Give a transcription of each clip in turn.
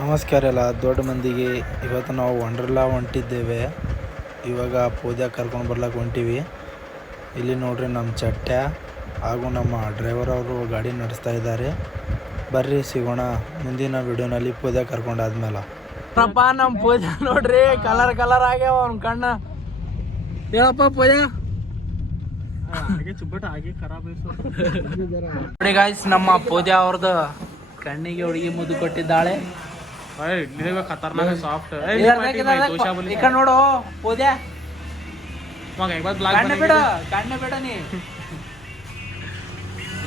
ನಮಸ್ಕಾರ ಎಲ್ಲ ದೊಡ್ಡ ಮಂದಿಗೆ. ಇವತ್ತು ನಾವು ವಂಡರ್ಲಾ ಹೊಂಟಿದ್ದೇವೆ. ಇವಾಗ ಪೂಜಾ ಕರ್ಕೊಂಡು ಬರ್ಲಿಕ್ಕೆ ಹೊಂಟೀವಿ. ಇಲ್ಲಿ ನೋಡ್ರಿ ನಮ್ಮ ಚಟ್ಯ ಹಾಗೂ ನಮ್ಮ ಡ್ರೈವರ್ ಅವರು ಗಾಡಿ ನಡೆಸ್ತಾ ಇದ್ದಾರೆ. ಬರ್ರಿ ಸಿಗೋಣ ಮುಂದಿನ ವಿಡಿಯೋನಲ್ಲಿ ಪೂಜಾ ಕರ್ಕೊಂಡಾದ್ಮೇಲೆ. ನಮ್ಮ ಪೂಜಾ ನೋಡ್ರಿ ಕಲರ್ ಆಗ್ಯಾವ ಅವ್ನ ಕಣ್ಣ. ಹೇಳಪ್ಪ ಪೂಜಾ. ನೋಡಿ ಗಾಯ್ಸ್, ನಮ್ಮ ಪೂಜಾ ಅವ್ರದ್ದು ಕಣ್ಣಿಗೆ ಹುಡುಗಿ ಮುದ್ದು ಕೊಟ್ಟಿದ್ದಾಳೆ. ನೋಡು ಪೂಜಾ, ಕಣ್ಣು ಬಿಡ ನೀ.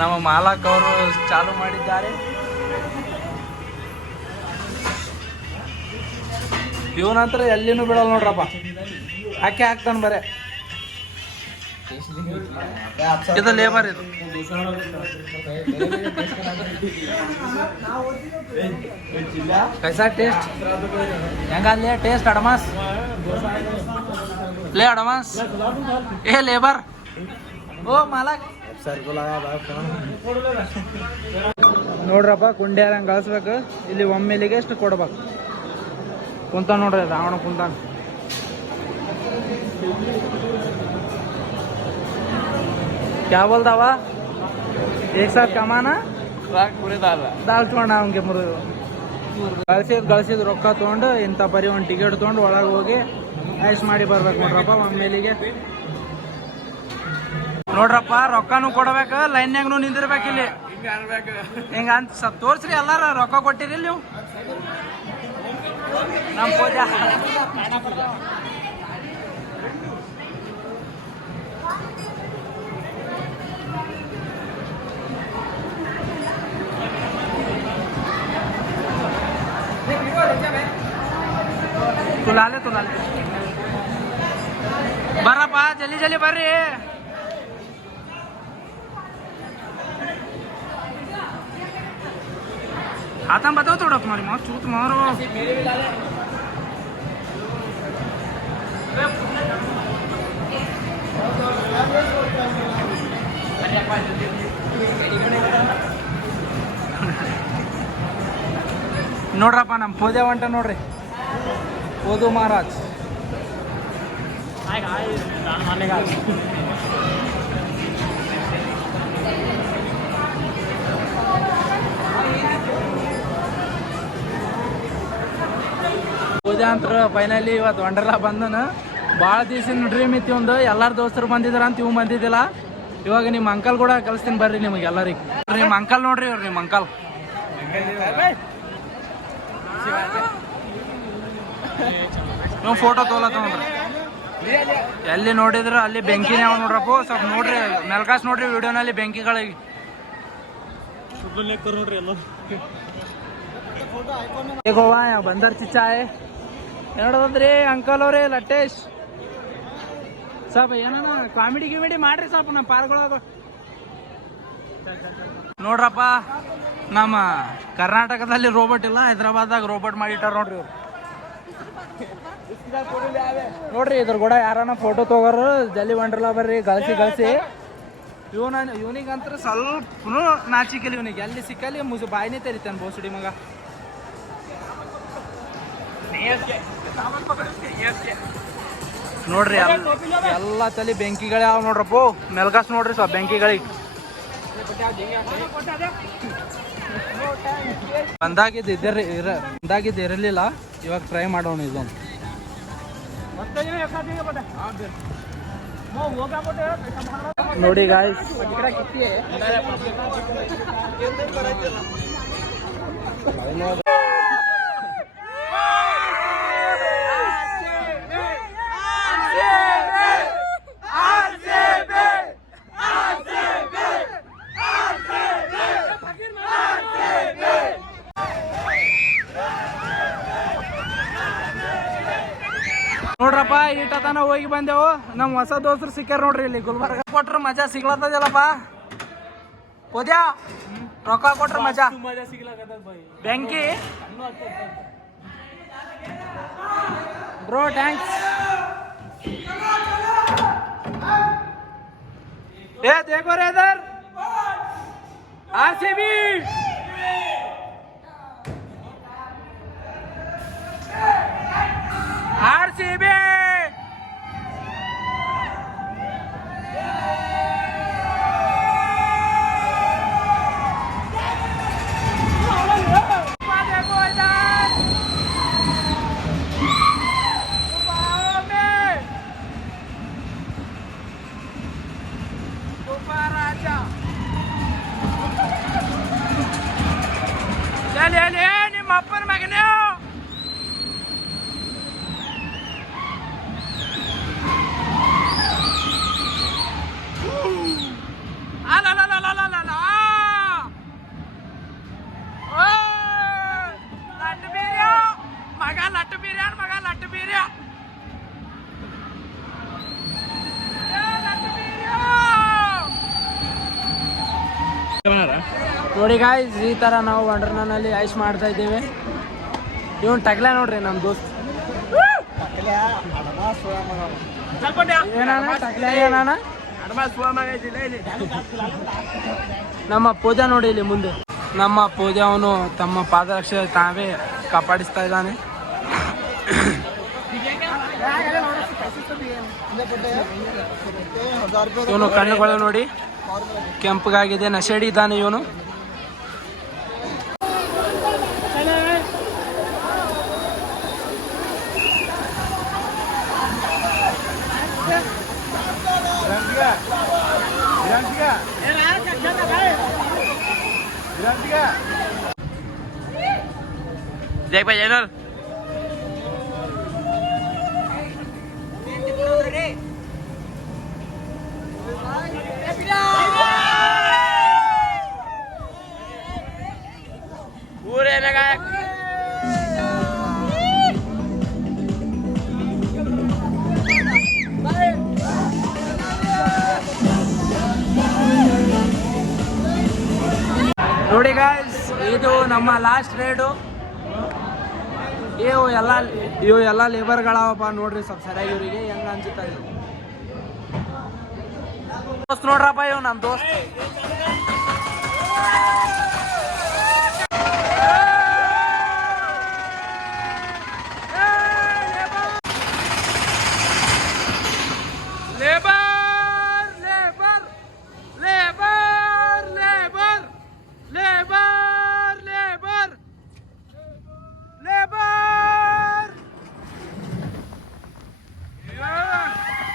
ನಮ್ಮ ಮಾಲಕ್ ಅವರು ಚಾಲು ಮಾಡಿದ್ದಾರೆ. ಇವನಂತರ ಎಲ್ಲಿನೂ ಬಿಡಲ್ಲ ನೋಡ್ರಪ್ಪ, ಹಾಕ್ತಾನ ಬರೇ. ಇದು ಲೇಬರ್ ಇದು. कैसा टेस्ट ಹೆಂಗಲ್ಲ ಟೇಸ್ಟ್? ಅಡ್ವಾನ್ಸ್ ले एडवांस ए लेबर ओ मालक ನೋಡ್ರಪ್ಪ, ಕುಂಡ್ಯಾರಂಗೆ ಕಳಿಸ್ಬೇಕು. ಇಲ್ಲಿ ಒಮ್ಮೆಲಿಗೆ ಎಷ್ಟು ಕೊಡ್ಬೇಕು. ಕುಂತ ನೋಡ್ರಿ ರಾವಣ ಕುಂತಾನ. क्या बोलता हुआ? एक साथ कमाना ದಾಲ್ ತೊಗೊಂಡು ಅವನಿಗೆ ಗಳಿಸಿದ ರೊಕ್ಕ ತೊಗೊಂಡು ಇಂಥ ಬರೀ ಒಂದು ಟಿಕೆಟ್ ತೊಗೊಂಡು ಒಳಗೆ ಹೋಗಿ ಐಸ್ ಮಾಡಿ ಬರ್ಬೇಕು ನೋಡ್ರಪ್ಪ ಒಮ್ಮೆಲಿಗೆ. ನೋಡ್ರಪ್ಪ, ರೊಕ್ಕನೂ ಕೊಡ್ಬೇಕು, ಲೈನ್ಯಾಗೂ ನಿಂದಿರ್ಬೇಕು. ಇಲ್ಲಿ ಹಿಂಗ ಅಂತ ಸ್ವಲ್ಪ ತೋರ್ಸ್ರಿ. ಎಲ್ಲಾರ ರೊಕ್ಕ ಕೊಟ್ಟಿರಿ ನೀವು? ನಮ್ಮ ಪೂಜಾ ತುಲಾಲೆ ಬರ್ರಪ್ಪ, ಜಲ್ದಿ ಬರ್ರಿ. आता बताओ थोड़ा तुम्हारी माँ चूत मारो. ನೋಡ್ರಪ್ಪ, ನಮ್ಮ ಪೂಜೆ ಹೊಂಟ ನೋಡ್ರಿ. ಓದು ಮಹಾರಾಜ್ ಪೂಜಾ ಅಂತ ಫೈನಲಿ ಇವತ್ತು ವಂಡರ್ಲಾ ಬಂದನ. ಭಾಳ ದಿವ್ಸಿನ ಡ್ರೀಮ್ ಇತ್ತು ಒಂದು. ಎಲ್ಲಾರ ದೋಸ್ತರು ಬಂದಿದಾರ ಅಂತ ಇವ್ ಬಂದಿದ್ದಿಲ್ಲ. ಇವಾಗ ನಿಮ್ಮ ಅಂಕಲ್ ಕೂಡ ಕಲಿಸ್ತೀನಿ ಬರ್ರಿ ನಿಮಗೆ ಎಲ್ಲರಿಗೆ. ನಿಮ್ಮ ಅಂಕಲ್ ನೋಡ್ರಿ, ಇವ್ರು ನಿಮ್ಮ ಅಂಕಲ್. ನೀವು ಫೋಟೋ ತೋಲತ್ತ ನೋಡ್ರಿ. ಎಲ್ಲಿ ನೋಡಿದ್ರು ಅಲ್ಲಿ ಬೆಂಕಿನೇ ಅವ ನೋಡ್ರಪ್ಪ. ಸ್ವಲ್ಪ ನೋಡ್ರಿ ಮೆಲ್ಕಾಸ್ ನೋಡ್ರಿ ವಿಡಿಯೋನಲ್ಲಿ ಬೆಂಕಿಗಳಿಗೆ. ಬಂದರ್ ಚಿಚ್ಚಾಯ್ ನೋಡೋದ್ರಿ ಅಂಕಲ್ ಅವ್ರೆ ಲಟ್ಟೇಶ್. ಸ್ವಲ್ಪ ಏನಾನ ಕಾಮಿಡಿ ಮಾಡ್ರಿ ಸ್ವಲ್ಪ ನಮ್ಮ ಪಾರ್ಗೊಳಗ. ನೋಡ್ರಪ್ಪ, ನಮ್ಮ ಕರ್ನಾಟಕದಲ್ಲಿ ರೋಬೋಟ್ ಇಲ್ಲ, ಹೈದ್ರಾಬಾದ್ದಾಗ ರೋಬೋಟ್ ಮಾಡಿಟ್ಟಾರ ನೋಡ್ರಿ ಇವ್ರು. ನೋಡ್ರಿ ಇದ್ರ ಕೂಡ ಯಾರನ್ನ ಫೋಟೋ ತಗೋರು. ಜಲ್ದಿ ವಂಡರ್ಲಾ ಬರ್ರಿ, ಗಳಿಸಿ. ಇವನಿಗಂತ್ರ ಸ್ವಲ್ಪ ನಾಚಿಕಲಿ. ಇವನಿಗೆ ಎಲ್ಲಿ ಸಿಕ್ಕಲ್ಲಿ ಬಾಯಿನೇ ತೆರಿತಾನೆ ಬೋಸುಡಿ ಮಗ. ನೋಡ್ರಿ ಎಲ್ಲ ತಲೆ ಬೆಂಕಿಗಳೇ ಅವ ನೋಡ್ರಪ್ಪ. ಮೆಲ್ಗಾಸ್ ನೋಡ್ರಿ ಸ್ವಲ್ಪ ಬೆಂಕಿಗಳಿಗೆ. ಬಂದಾಗಿದ್ದು ಇರಲಿಲ್ಲ. ಇವಾಗ ಟ್ರೈ ಮಾಡೋಣ ಇದೊಂದು. ನೋಡಿ ಗಾಯ್ಸ್, ನೋಡ್ರಪ್ಪ ಈಟತನ ಹೋಗಿ ಬಂದೆವು. ನಮ್ಮ ಹೊಸ ದೋಸ್ತರು ಸಿಕ್ಕ್ಯಾರ ನೋಡ್ರಿ ಇಲ್ಲಿ ಗುಲ್ಬರ್ಗ. ಕೊಟ್ರ ಮಜಾ ಸಿಗ್ಲತ್ತದಲ್ಲಪ್ಪ. ಪೂಜಾ ರೊಕ್ಕ ಕೊಟ್ರ ಮಜಾ ಬೆಂಕಿ. Bro thanks. ये देखो रे इधर आरसीबी ಅಪ್ಪನ ಮಗನೇ ನೋಡಿ ಗಾಯ್ಸ್, ಈ ತರ ನಾವು ವಂಡರ್ಲಾನಲ್ಲಿ ಐಸ್ ಮಾಡ್ತಾ ಇದ್ದೇವೆ. ಇವನ್ ಟಗ್ಲ ನೋಡ್ರಿ ನಮ್ ದೋಸ್ತ್. ನಮ್ಮ ಪೂಜಾ ನೋಡಿ ಇಲ್ಲಿ ಮುಂದೆ. ನಮ್ಮ ಪೂಜಾ ಅವನು ತಮ್ಮ ಪಾದರಕ್ಷೆ ತಾವೇ ಕಾಪಾಡಿಸ್ತಾ ಇದ್ದಾನೆ. ಇವನು ಕಣ್ಣುಗಳು ನೋಡಿ ಕೆಂಪಗಾಗಿದೆ, ನಶೆಡಿ ಇದ್ದಾನೆ ಇವನು. देख भाई चैनल पूरे में ನೋಡಿ ಗಾಯ್ಸ್, ಇದು ನಮ್ಮ ಲಾಸ್ಟ್ ರೈಡು. ಇವು ಎಲ್ಲ ಲೇಬರ್ಗಳವಪ್ಪ ನೋಡ್ರಿ, ಸ್ವಲ್ಪ ಸರಿಯಾಗಿ ಇವರಿಗೆ ಹೆಂಗ ಅನ್ಸುತ್ತೆ ದೋಸ್ತ್. ನೋಡ್ರಪ್ಪ ಇವ್ ನಮ್ ದೋಸ್ತ್.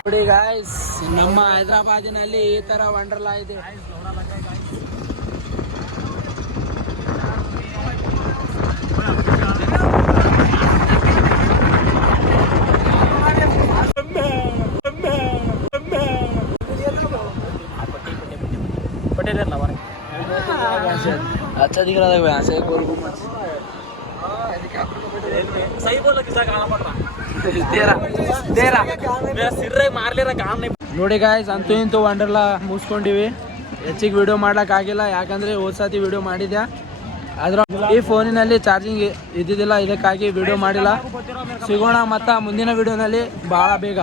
ನೋಡಿ ಗಾಯ್ಸ್, ನಮ್ಮ ಹೈದರಾಬಾದಿನಲ್ಲಿ ಈ ತರ ವಂಡರ್ಲಾ ಇದೆ. अच्छा दिख रहा था यहाँ से गोल घूमत. सही बोला, किसा गाना पड़ रहा तेरा मेरा सिर मार ले रहा, काम नहीं. ನೋಡಿ ಗಾಯ್ಸ್, ಅಂತೂ ಇಂತೂ ವಂಡರ್ಲಾ ಮುಗಿಸ್ಕೊಂಡಿವಿ. ಹೆಚ್ಚಿಗೆ ವಿಡಿಯೋ ಮಾಡ್ಲಿಕ್ಕಾಗಿಲ್ಲ, ಯಾಕಂದ್ರೆ ಹೋದ್ ಸತಿ ವಿಡಿಯೋ ಮಾಡಿದ್ಯಾ, ಆದ್ರೆ ಈ ಫೋನಿನಲ್ಲಿ ಚಾರ್ಜಿಂಗ್ ಇದ್ದಿದ್ದಿಲ್ಲ, ಇದಕ್ಕಾಗಿ ವಿಡಿಯೋ ಮಾಡಿಲ್ಲ. ಸಿಗೋಣ ಮತ್ತ ಮುಂದಿನ ವಿಡಿಯೋನಲ್ಲಿ ಭಾಳ ಬೇಗ.